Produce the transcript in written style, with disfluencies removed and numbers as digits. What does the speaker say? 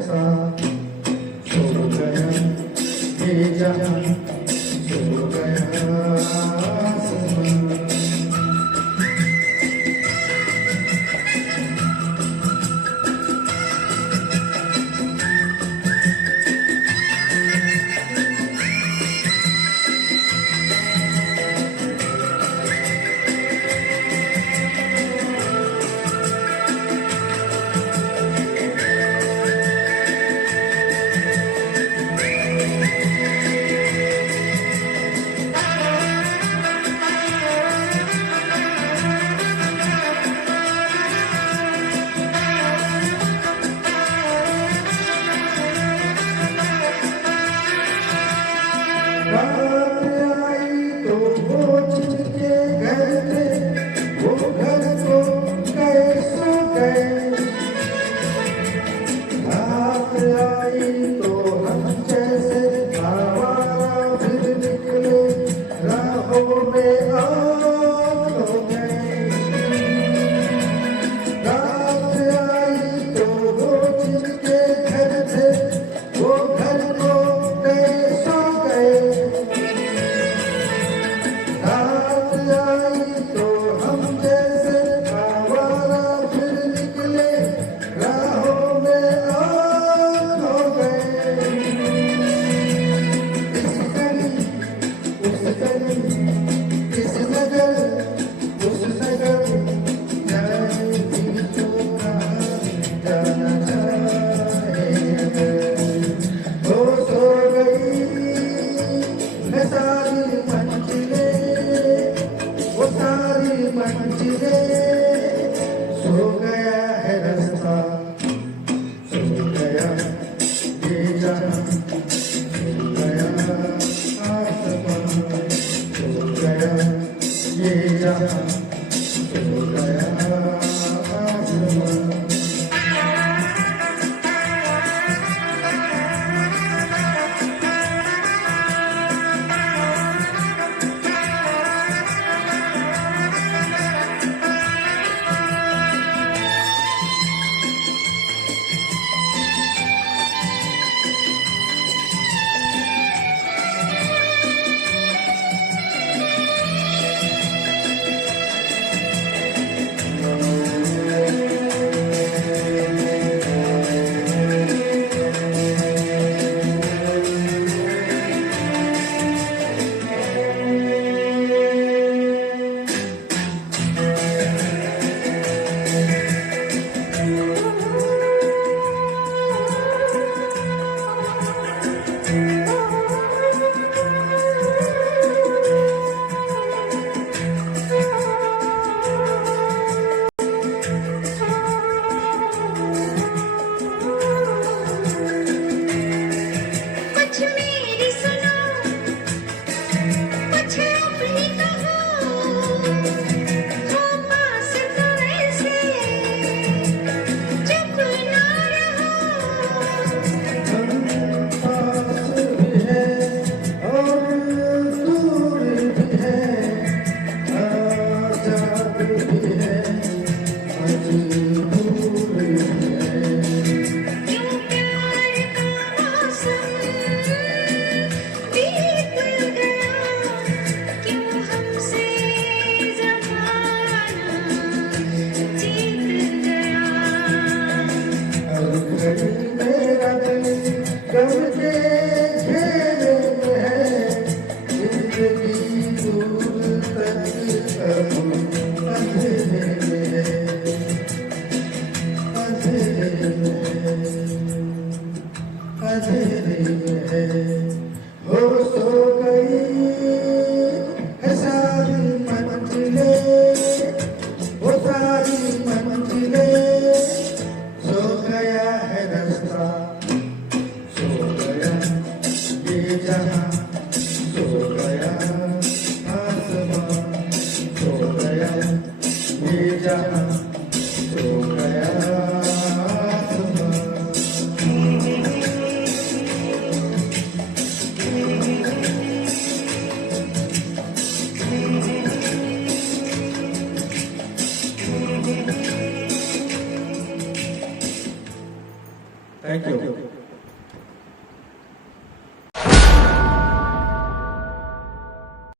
रास्ता, सो गया ये जहां, सो गया आसमां। रात आई तो वो जिनके घर थे, वो घर को गए सो गए। रात आई तो हम जैसे आवारा फिर निकले, राहों में आग हो गए। रात आई तो वो जिनके घर थे, वो घर को गए सो गए। रात आई तो हम जैसे आवारा फिर निकले, राहों में आग हो गए। इस गली उस गली, इस नगर उस नगर, जाए भी तो कहाँ जाना चाहे अगर। वो सो गई है सारी मंजिलें, वो सारी मंजिलें, सो गया है रास्ता, सो गया ये जहां, सो गया आसमां, सो गया ये जहां, सो गया आसमां। कुछ मेरी सुनो, कुछ अपनी कहो, हो पास तो ऐसे चुप ना रहो। हम पास भी हैं और दूर भी हैं, आजाद भी हैं, मजबूर भी हैं। क्यों प्यार का मौसम बीत गया, क्यों हमसे ज़माना जीत गया। हर घड़ी मेरा दिल गम के घेरे में है, जिंदगी दूर तक अब अंधेरे में है, अंधेरे में है, अंधेरे में है। हो सो गई है सारी मंजिलें, वो सारी मंजिलें, सो गया है रास्ता, सो गया ये जहां, सो गया आसमां, सो गया ये जहां, सो गया आसमां। Thank you